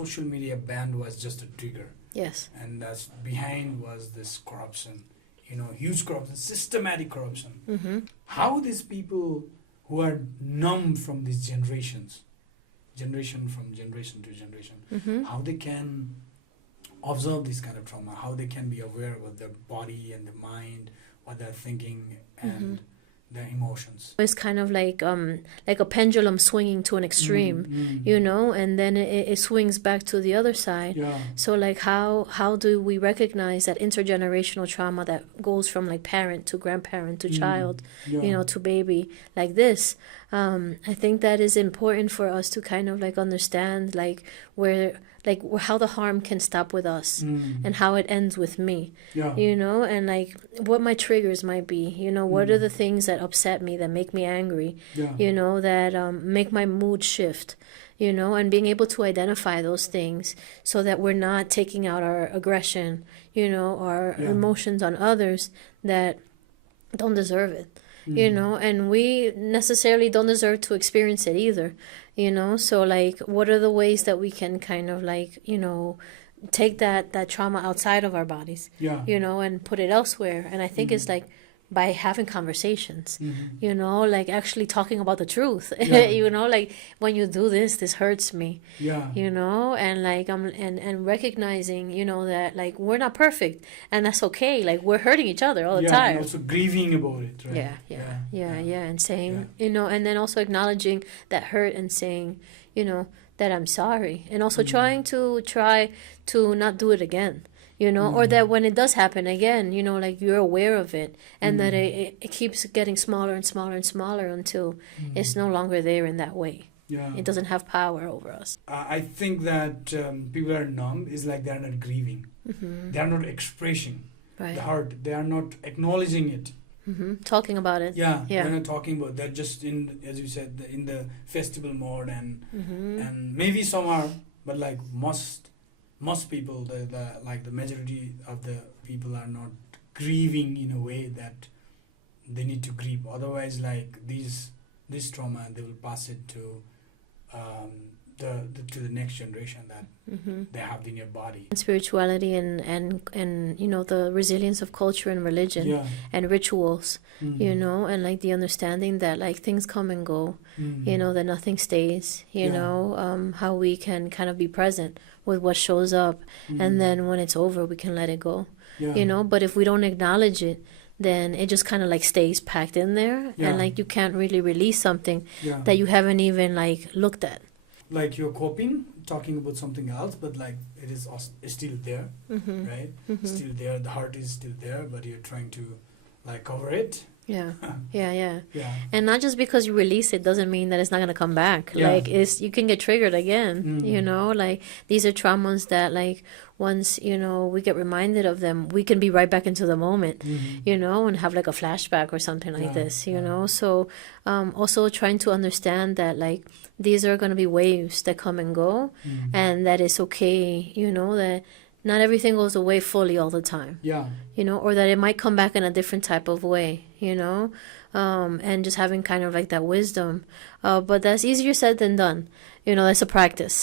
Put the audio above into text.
social media ban was just a trigger. Yes. And that's behind was this corruption, huge corruption, systematic corruption. Mm-hmm. How these people who are numb from these generation from generation to generation, Mm-hmm. how they can observe this kind of trauma, how they can be aware of their body and the mind, what they're thinking, and their emotions. It's kind of like a pendulum swinging to an extreme, and then it swings back to the other side. Yeah. So like how do we recognize that intergenerational trauma that goes from like parent to grandparent to child, Yeah. to baby, like this? I think that is important for us to kind of like understand how the harm can stop with us and how it ends with me, Yeah. and like what my triggers might be, what are the things that upset me, that make me angry, Yeah. that make my mood shift, and being able to identify those things so that we're not taking out our aggression, our Yeah. emotions on others that don't deserve it. And we necessarily don't deserve to experience it either, so like what are the ways that we can kind of like, take that trauma outside of our bodies, Yeah. and put it elsewhere. And I think it's like by having conversations, Mhm. like actually talking about the truth, Yeah. like when you do this hurts me, Yeah. and like and recognizing, that like we're not perfect and that's okay. Like we're hurting each other all the Yeah, time. and also grieving about it, right? Yeah, and saying, and then also acknowledging that hurt and saying, that I'm sorry, and also try to not do it again, or that when it does happen again, like you're aware of it, and that it keeps getting smaller and smaller and smaller until it's no longer there in that way. Yeah. It doesn't have power over us. I think that people are numb is like they're not grieving. They are not expressing Right. the heart. They are not acknowledging it. Talking about it. Yeah. Yeah. They're not talking about. They're just in, as you said, in the festival mode, and Mm-hmm. maybe some are, but like most people, the majority of the people are not grieving in a way that they need to grieve. Otherwise, like this trauma, they will pass it to the next generation that they have in your body. Spirituality and the resilience of culture and religion Yeah. and rituals, Mhm. and like the understanding that like things come and go, that nothing stays, how we can kind of be present with what shows up, and then when it's over, we can let it go, Yeah. but if we don't acknowledge it, then it just kind of like stays packed in there, Yeah. and like you can't really release something Yeah. that you haven't even like looked at. Like you're coping, talking about something else, but like it is still there, right? Still there. The heart is still there, but you're trying to like cover it. Yeah. Yeah. And not just because you release it doesn't mean that it's not going to come back. Yeah. Like you can get triggered again, like these are traumas that like once, we get reminded of them, we can be right back into the moment, Mhm. and have like a flashback or something like Yeah, this, yeah. So also trying to understand that like these are going to be waves that come and go, Mhm. and that it's okay, that not everything goes away fully all the time. Yeah. Or that it might come back in a different type of way, and just having kind of like that wisdom. But that's easier said than done. That's a practice.